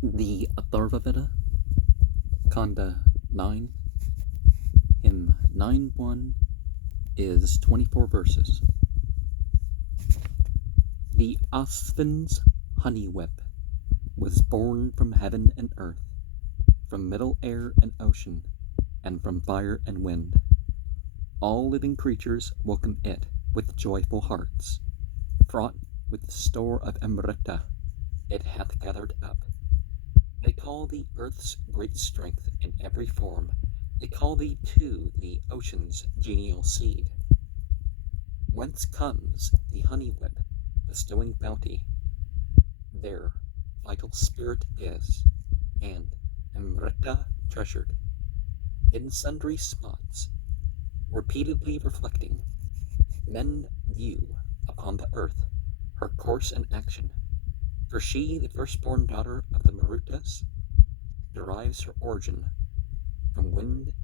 The Atharvaveda, Kanda 9, hymn 9.1 is 24 verses. The Asvin's honey web was born from heaven and earth, from middle air and ocean, and from fire and wind. All living creatures welcome it with joyful hearts. Fraught with the store of Amrita, it hath gathered up. They call thee earth's great strength in every form. They call thee too the ocean's genial seed. Whence comes the honey web, bestowing bounty? There vital spirit is, and Amrita treasured. In sundry spots, repeatedly reflecting, men view upon the earth her course and action. For she, the firstborn daughter of the Marutas, derives her origin from wind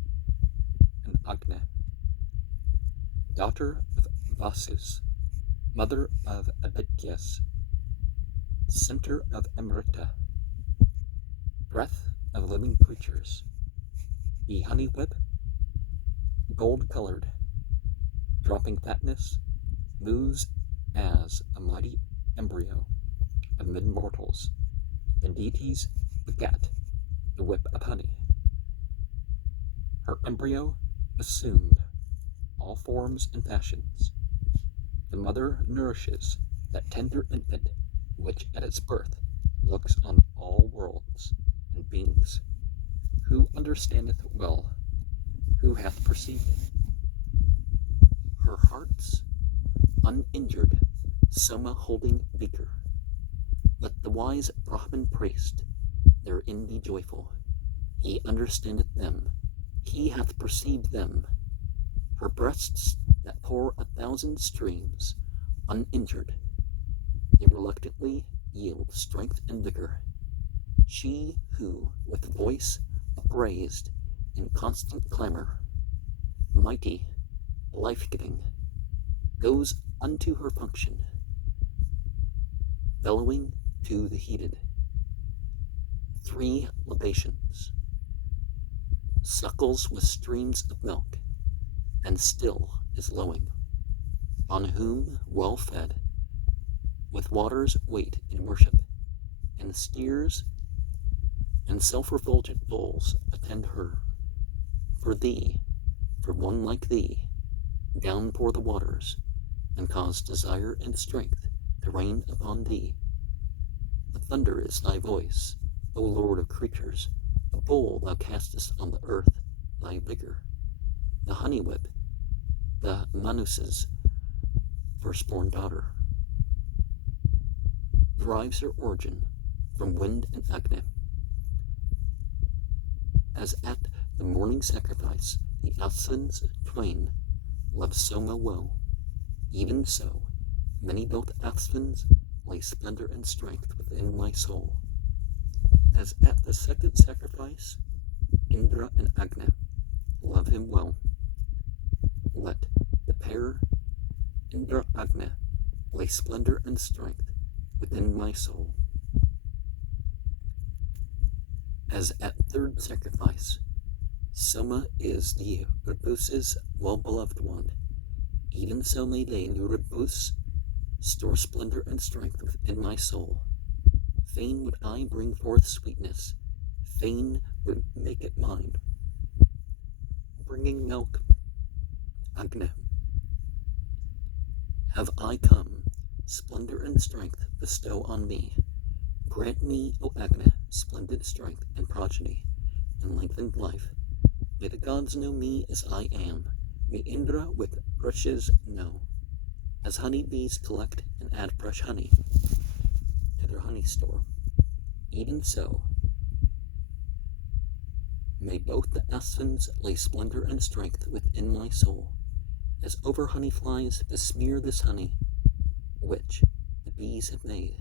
and Agni, daughter of Vasus, mother of Abityas, center of Amrita, breath of living creatures. The honey web, gold-colored, dropping fatness, moves as a mighty embryo amid mortals. The deities begat the whip of honey. Her embryo assumed all forms and fashions. The mother nourishes that tender infant which at its birth looks on all worlds and beings. Who understandeth well, who hath perceived it? Her heart's uninjured soma holding beaker. Let the wise Brahmin priest therein be joyful. He understandeth them, he hath perceived them. Her breasts that pour 1,000 streams, uninjured, they reluctantly yield strength and vigor. She who, with voice upraised in constant clamor, mighty, life-giving, goes unto her function, bellowing to the heated. 3 libations, suckles with streams of milk, and still is lowing, on whom, well fed, with waters wait in worship, and steers and self-refulgent bulls attend her. For thee, for one like thee, down pour the waters, and cause desire and strength to rain upon thee. The thunder is thy voice, O Lord of creatures. The bull thou castest on the earth, thy vigor. The honey web, the Manus's firstborn daughter, derives her origin from wind and Agni. As at the morning sacrifice the Asvins twain love soma well, even so many built Asvins lay splendor and strength within my soul. As at the second sacrifice, Indra and Agni love him well. Let the pair Indra Agni lay splendor and strength within my soul. As at third sacrifice, Soma is the Rebus's well-beloved one. Even so may they, the Rebus, store splendor and strength within my soul. Fain would I bring forth sweetness, fain would make it mine. Bringing milk, Agni, have I come, splendor and strength bestow on me. Grant me, O Agni, splendid strength and progeny, and lengthened life. May the gods know me as I am, may Indra with brushes know. As honey bees collect and add fresh honey to their honey store, even so may both the Asvins lay splendor and strength within my soul. As over honey flies besmear this honey, which the bees have made,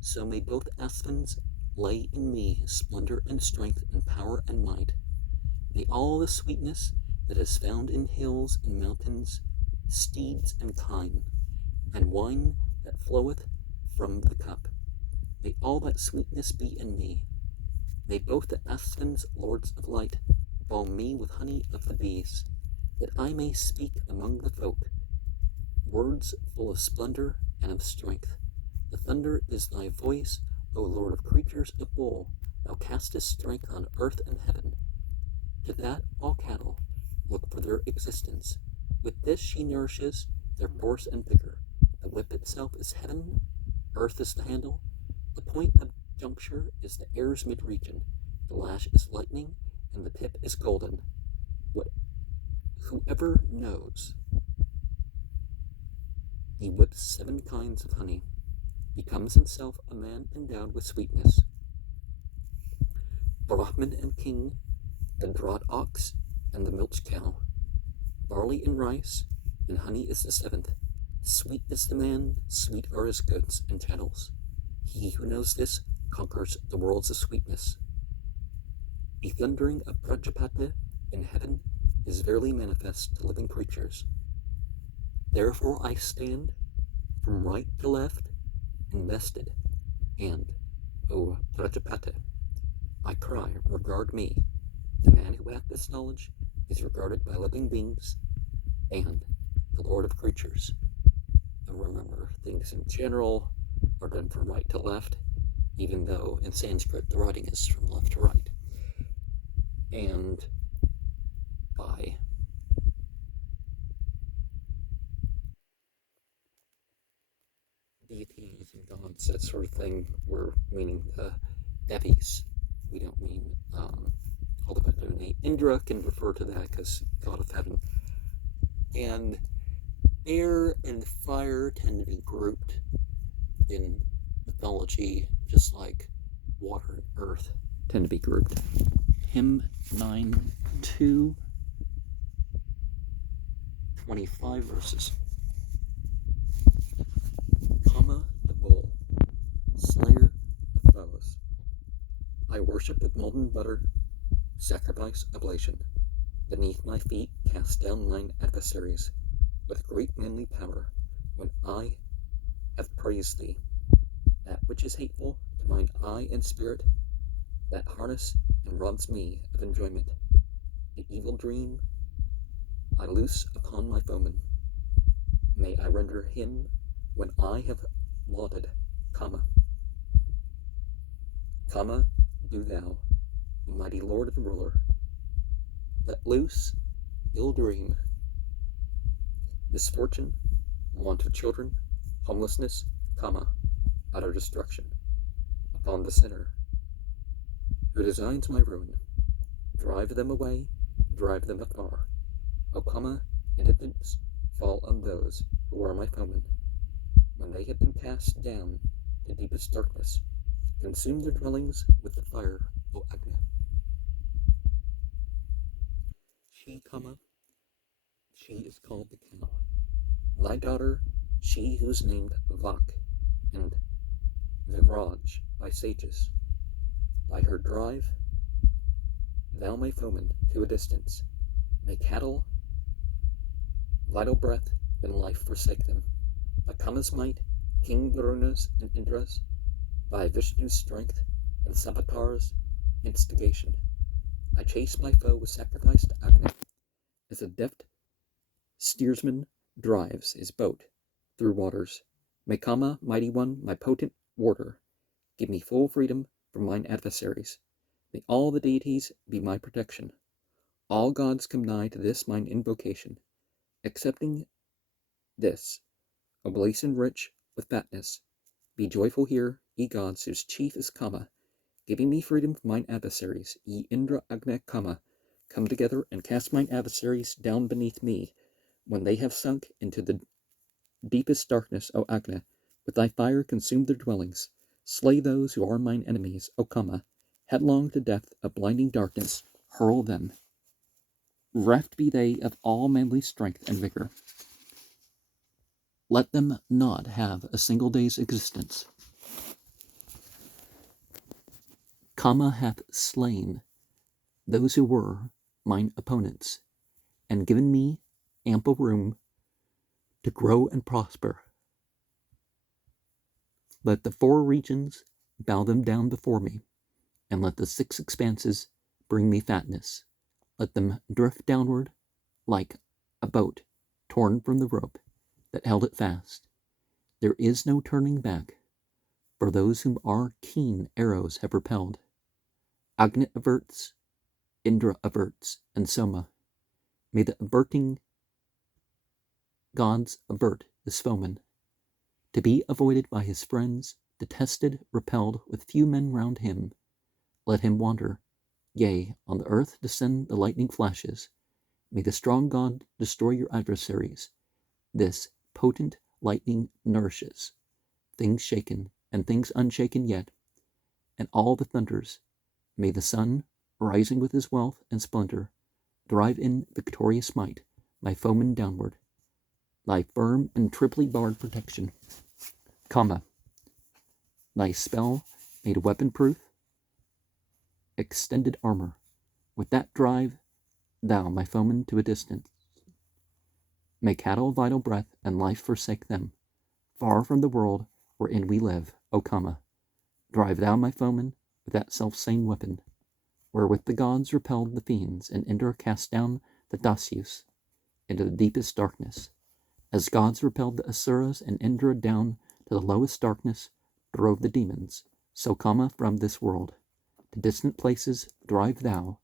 so may both Asvins lay in me splendor and strength and power and might. May all the sweetness that is found in hills and mountains, steeds and kine, and wine that floweth from the cup, may all that sweetness be in me. May both the Aspen's lords of light balm me with honey of the bees, that I may speak among the folk words full of splendor and of strength. The thunder is thy voice, O Lord of creatures of bull. Thou castest strength on earth and heaven. To that all cattle look for their existence. With this she nourishes their force and vigor. The whip itself is heaven, earth is the handle. The point of juncture is the air's mid-region. The lash is lightning, and the tip is golden. Whoever knows, he whips 7 kinds of honey, becomes himself a man endowed with sweetness. Brahmin and king, the draught ox and the milch cow, barley and rice, and honey is the 7th. Sweet is the man, sweet are his goods and chattels. He who knows this conquers the worlds of sweetness. The thundering of Prajapati in heaven is verily manifest to living creatures. Therefore I stand from right to left, invested, and, O Prajapati, I cry, regard me. The man who hath this knowledge is regarded by living beings and the Lord of creatures. And remember, things in general are done from right to left, even though in Sanskrit the writing is from left to right. And by deities and gods, that sort of thing, we're meaning the Devis. We don't mean, although Indra can refer to that because God of heaven. And air and fire tend to be grouped in mythology, just like water and earth tend to be grouped. Hymn 9:2, 25 verses. Kama the bull, slayer of foes. I worship with molten butter, sacrifice oblation. Beneath my feet cast down mine adversaries with great manly power, when I have praised thee. That which is hateful to mine eye and spirit, that harness and robs me of enjoyment. The evil dream I loose upon my foeman. May I render him when I have lauded Kama. Kama, do thou, mighty lord and ruler, let loose ill dream, misfortune, want of children, homelessness, Kama, utter destruction, upon the sinner who designs my ruin. Drive them away, drive them afar. O Kama, independence, fall on those who are my foemen. When they have been cast down to deepest darkness, consume their dwellings with the fire, O Agni. She, Kama, she is called the cow. Thy daughter, she who is named Vak and Vivraj by sages. By her drive, thou my foeman to a distance. May cattle, vital breath, and life forsake them. By Kama's might, King Varuna's and Indra's, by Vishnu's strength and Sabatar's instigation, I chase my foe with sacrifice to Agni, as a deft steersman drives his boat through waters. May Kama, mighty one, my potent warder, give me full freedom from mine adversaries. May all the deities be my protection. All gods come nigh to this mine invocation. Accepting this, oblation rich with fatness, be joyful here, ye gods whose chief is Kama, giving me freedom from mine adversaries. Ye Indra, Agni, Kama, come together and cast mine adversaries down beneath me. When they have sunk into the deepest darkness, O Agni, with thy fire consume their dwellings. Slay those who are mine enemies, O Kama. Headlong to death of blinding darkness, hurl them. Reft be they of all manly strength and vigor. Let them not have a single day's existence. Kama hath slain those who were mine opponents, and given me ample room to grow and prosper. Let the 4 regions bow them down before me, and let the six expanses bring me fatness. Let them drift downward like a boat torn from the rope that held it fast. There is no turning back for those whom our keen arrows have repelled. Agni averts, Indra averts, and Soma. May the averting gods avert his foeman, to be avoided by his friends, detested, repelled, with few men round him. Let him wander. Yea, on the earth descend the lightning flashes. May the strong God destroy your adversaries. This potent lightning nourishes things shaken and things unshaken yet, and all the thunders. May the sun, rising with his wealth and splendor, drive in victorious might my foeman downward. Thy firm and triply barred protection, Kama, thy spell made weapon-proof, extended armor, with that drive thou my foeman to a distance. May cattle vital breath and life forsake them, far from the world wherein we live, O Kama. Drive thou my foeman with that self-same weapon, wherewith the gods repelled the fiends, and Indra cast down the Dasyus into the deepest darkness. As gods repelled the Asuras, and Indra down to the lowest darkness drove the demons, so Kama from this world to distant places drive thou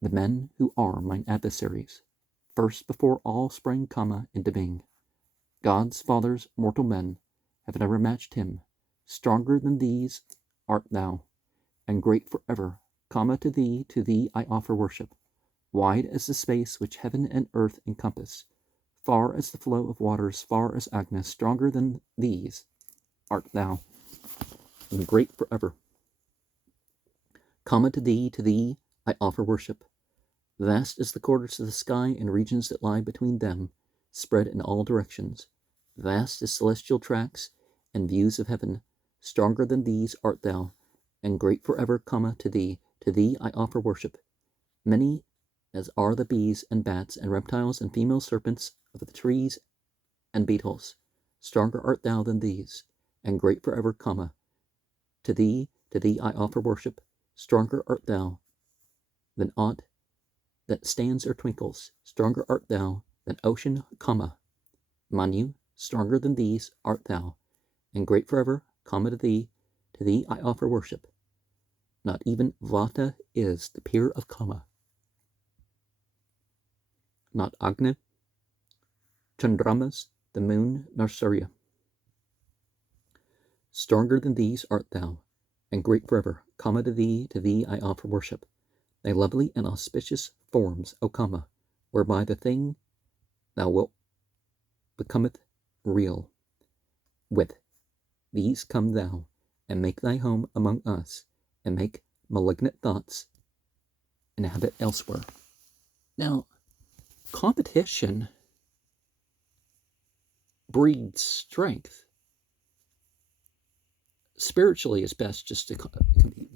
the men who are mine adversaries. First before all sprang Kama into being. Gods, fathers, mortal men have never matched him. Stronger than these art thou, and great forever. Kama, to thee I offer worship. Wide as the space which heaven and earth encompass, far as the flow of waters, far as Agnes, stronger than these art thou, and great forever. Kama, to thee I offer worship. Vast as the quarters of the sky and regions that lie between them, spread in all directions. Vast as celestial tracts and views of heaven, stronger than these art thou, and great forever. Kama, to thee I offer worship. Many as are the bees and bats and reptiles and female serpents of the trees and beetles, stronger art thou than these, and great forever. Kama, to thee I offer worship. Stronger art thou than aught that stands or twinkles, stronger art thou than ocean. Kama, Manu, stronger than these art thou, and great forever. Kama, to thee I offer worship. Not even Vata is the peer of Kama, not Agni, Chandramas, the moon, nor Surya. Stronger than these art thou, and great forever. Kama, to thee I offer worship. Thy lovely and auspicious forms, O Kama, whereby the thing thou wilt becometh real. With these come thou, and make thy home among us, and make malignant thoughts inhabit elsewhere. Now, competition breeds strength. Spiritually, it's best just to compete.